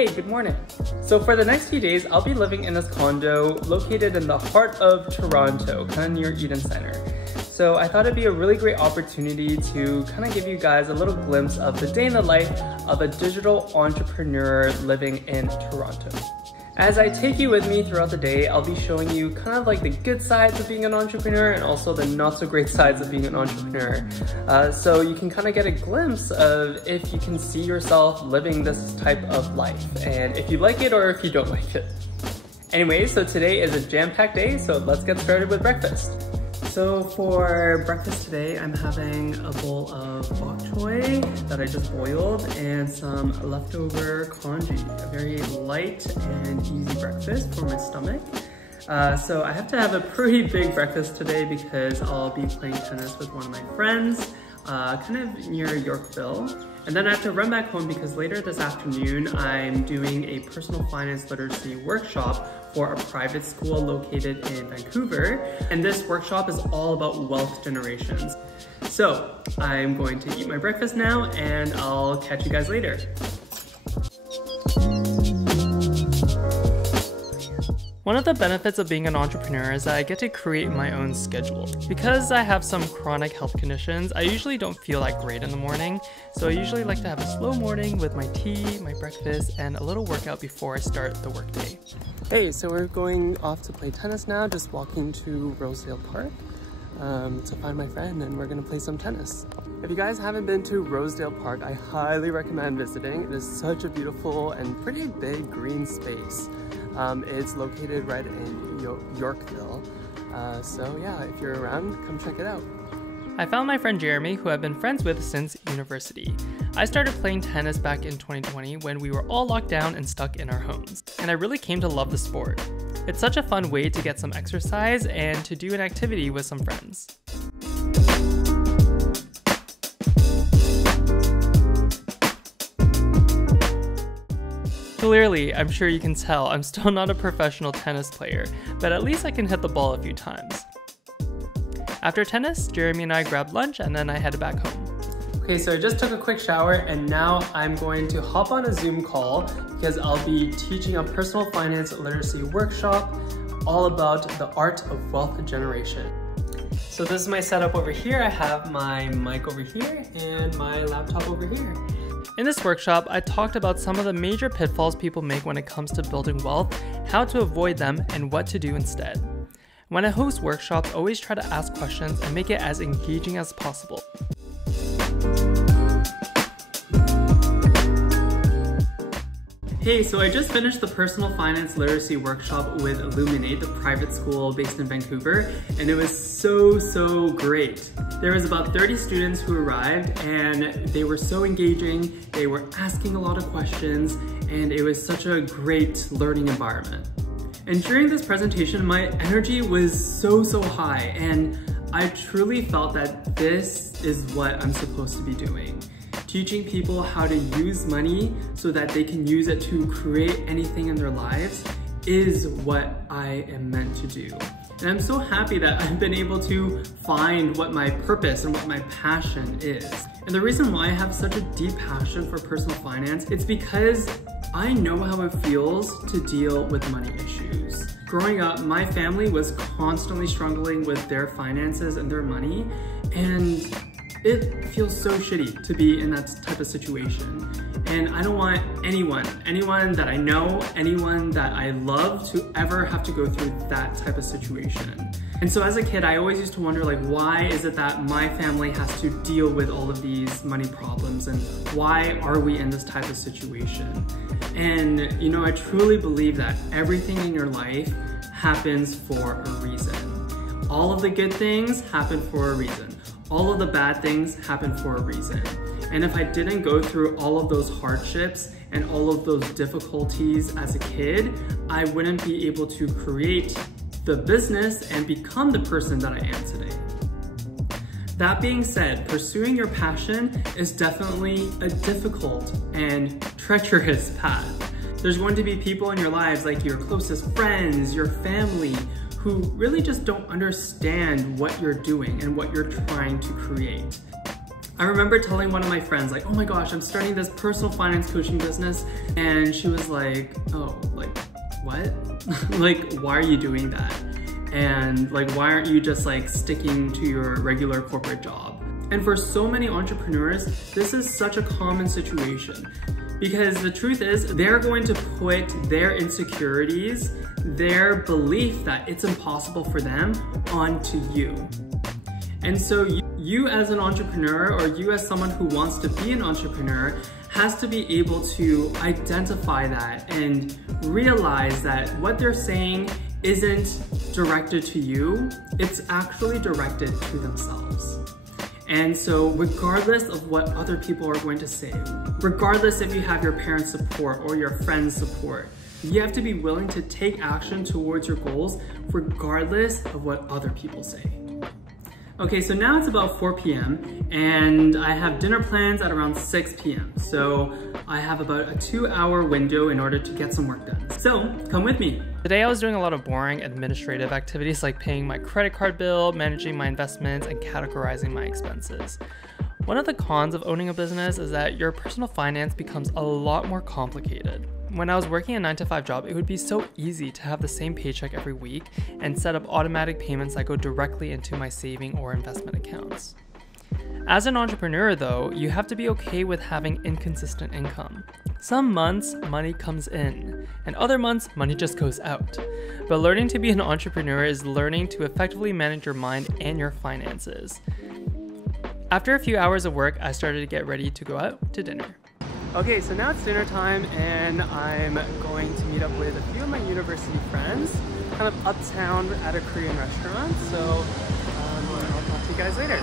Hey, good morning. So for the next few days, I'll be living in this condo located in the heart of Toronto, kind of near Eden Centre. So I thought it'd be a really great opportunity to kind of give you guys a little glimpse of the day in the life of a digital entrepreneur living in Toronto. As I take you with me throughout the day, I'll be showing you kind of like the good sides of being an entrepreneur and also the not so great sides of being an entrepreneur. So you can kind of get a glimpse of if you can see yourself living this type of life and if you like it or if you don't like it. Anyway, so today is a jam-packed day, so let's get started with breakfast. So for breakfast today, I'm having a bowl of bok choy that I just boiled and some leftover congee. A very light and easy breakfast for my stomach. So I have to have a pretty big breakfast today because I'll be playing tennis with one of my friends, kind of near Yorkville. And then I have to run back home because later this afternoon, I'm doing a personal finance literacy workshop for a private school located in Vancouver. And this workshop is all about wealth generations. So I'm going to eat my breakfast now and I'll catch you guys later. One of the benefits of being an entrepreneur is that I get to create my own schedule. Because I have some chronic health conditions, I usually don't feel that great in the morning, so I usually like to have a slow morning with my tea, my breakfast, and a little workout before I start the workday. Hey, so we're going off to play tennis now, just walking to Rosedale Park to find my friend, and we're gonna play some tennis. If you guys haven't been to Rosedale Park, I highly recommend visiting. It is such a beautiful and pretty big green space. It's located right in Yorkville. So yeah, if you're around, come check it out. I found my friend Jeremy, who I've been friends with since university. I started playing tennis back in 2020 when we were all locked down and stuck in our homes, and I really came to love the sport. It's such a fun way to get some exercise and to do an activity with some friends. Clearly, I'm sure you can tell I'm still not a professional tennis player, but at least I can hit the ball a few times. After tennis, Jeremy and I grabbed lunch and then I headed back home. Okay, so I just took a quick shower and now I'm going to hop on a Zoom call because I'll be teaching a personal finance literacy workshop all about the art of wealth generation. So this is my setup over here. I have my mic over here and my laptop over here. In this workshop, I talked about some of the major pitfalls people make when it comes to building wealth, how to avoid them, and what to do instead. When I host workshops, I always try to ask questions and make it as engaging as possible. Hey, so I just finished the personal finance literacy workshop with Illuminate, the private school based in Vancouver, and it was so great. There was about 30 students who arrived and they were so engaging, they were asking a lot of questions, and it was such a great learning environment. And during this presentation, my energy was so high, and I truly felt that this is what I'm supposed to be doing. Teaching people how to use money so that they can use it to create anything in their lives is what I am meant to do. And I'm so happy that I've been able to find what my purpose and what my passion is. And the reason why I have such a deep passion for personal finance, it's because I know how it feels to deal with money issues. Growing up, my family was constantly struggling with their finances and their money, and it feels so shitty to be in that type of situation. And I don't want anyone that I know, anyone that I love to ever have to go through that type of situation. And so as a kid, I always used to wonder, like, why is it that my family has to deal with all of these money problems, and why are we in this type of situation? And you know, I truly believe that everything in your life happens for a reason. All of the good things happen for a reason. All of the bad things happen for a reason. And if I didn't go through all of those hardships and all of those difficulties as a kid, I wouldn't be able to create the business and become the person that I am today. That being said, pursuing your passion is definitely a difficult and treacherous path. There's going to be people in your lives, like your closest friends, your family, who really just don't understand what you're doing and what you're trying to create. I remember telling one of my friends like, oh my gosh, I'm starting this personal finance coaching business. And she was like, oh, like what? Like, why are you doing that? And like, why aren't you just like sticking to your regular corporate job? And for so many entrepreneurs, this is such a common situation because the truth is they're going to put their insecurities, their belief that it's impossible for them onto you. And so you as an entrepreneur, or you as someone who wants to be an entrepreneur, has to be able to identify that and realize that what they're saying isn't directed to you, it's actually directed to themselves. And so regardless of what other people are going to say, regardless if you have your parents' support or your friends' support, you have to be willing to take action towards your goals regardless of what other people say. Okay, so now it's about 4 p.m. and I have dinner plans at around 6 p.m. So I have about a 2-hour window in order to get some work done. So come with me. Today I was doing a lot of boring administrative activities like paying my credit card bill, managing my investments, and categorizing my expenses. One of the cons of owning a business is that your personal finance becomes a lot more complicated. When I was working a 9-to-5 job, it would be so easy to have the same paycheck every week and set up automatic payments that go directly into my saving or investment accounts. As an entrepreneur though, you have to be okay with having inconsistent income. Some months, money comes in, and other months, money just goes out. But learning to be an entrepreneur is learning to effectively manage your mind and your finances. After a few hours of work, I started to get ready to go out to dinner. Okay, so now it's dinner time and I'm going to meet up with a few of my university friends, kind of uptown at a Korean restaurant. So I'll talk to you guys later.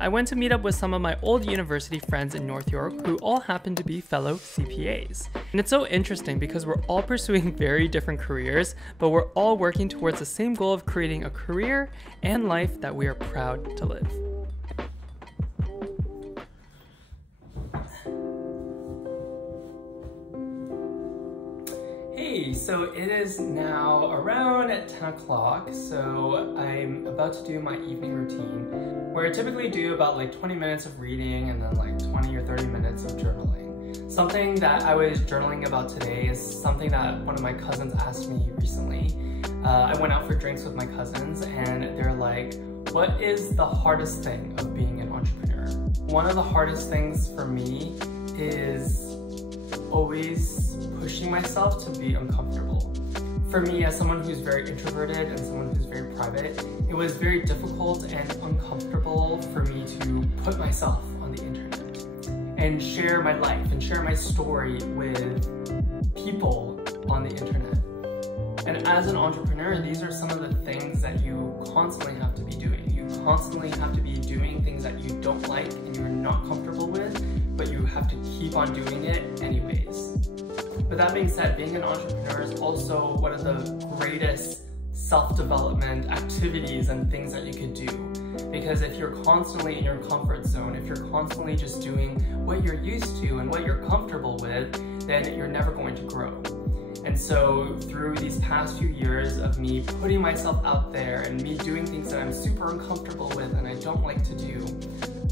I went to meet up with some of my old university friends in North York who all happen to be fellow CPAs. And it's so interesting because we're all pursuing very different careers, but we're all working towards the same goal of creating a career and life that we are proud to live. Hey, so it is now around 10 o'clock, so I'm about to do my evening routine, where I typically do about like 20 minutes of reading and then like 20 or 30 minutes of journaling. Something that I was journaling about today is something that one of my cousins asked me recently. I went out for drinks with my cousins and they're like, what is the hardest thing of being an entrepreneur? One of the hardest things for me is always pushing myself to be uncomfortable. For me, as someone who's very introverted and someone who's very private, it was very difficult and uncomfortable for me to put myself on the internet and share my life and share my story with people on the internet. And as an entrepreneur, these are some of the things that you constantly have to be doing. You constantly have to be doing things that you don't like and you're not comfortable with, but you have to keep on doing it anyways. But that being said, being an entrepreneur is also one of the greatest self-development activities and things that you could do. Because if you're constantly in your comfort zone, if you're constantly just doing what you're used to and what you're comfortable with, then you're never going to grow. And so through these past few years of me putting myself out there and me doing things that I'm super uncomfortable with and I don't like to do,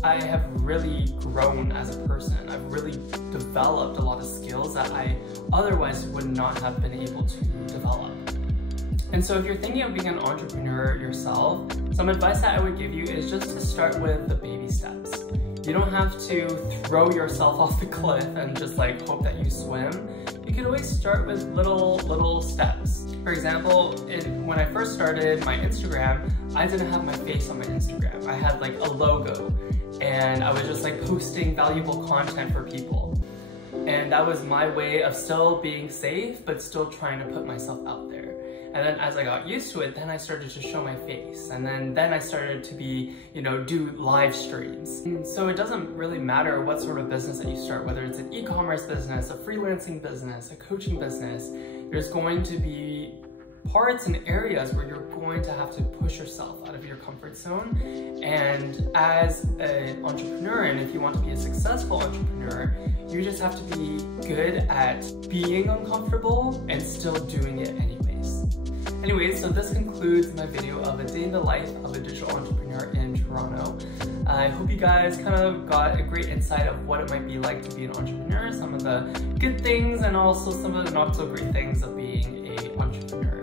I have really grown as a person. I've really developed a lot of skills that I otherwise would not have been able to develop. And so if you're thinking of being an entrepreneur yourself, some advice that I would give you is just to start with the baby steps. You don't have to throw yourself off the cliff and just like hope that you swim. You can always start with little steps. For example, when I first started my Instagram, I didn't have my face on my Instagram. I had like a logo and I was just like posting valuable content for people. And that was my way of still being safe, but still trying to put myself out there. And then as I got used to it, then I started to show my face. And then I started to do live streams. And so it doesn't really matter what sort of business that you start, whether it's an e-commerce business, a freelancing business, a coaching business, there's going to be parts and areas where you're going to have to push yourself out of your comfort zone. And as an entrepreneur, and if you want to be a successful entrepreneur, you just have to be good at being uncomfortable and still doing it anyways. Anyways, so this concludes my video of a day in the life of a digital entrepreneur in Toronto. I hope you guys kind of got a great insight of what it might be like to be an entrepreneur, some of the good things and also some of the not so great things of being an entrepreneur.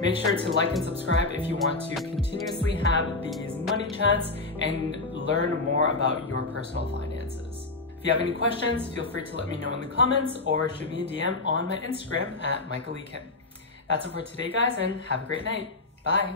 Make sure to like and subscribe if you want to continuously have these money chats and learn more about your personal finances. If you have any questions, feel free to let me know in the comments or shoot me a DM on my Instagram at Michael Lee Kim. That's it for today, guys, and have a great night. Bye.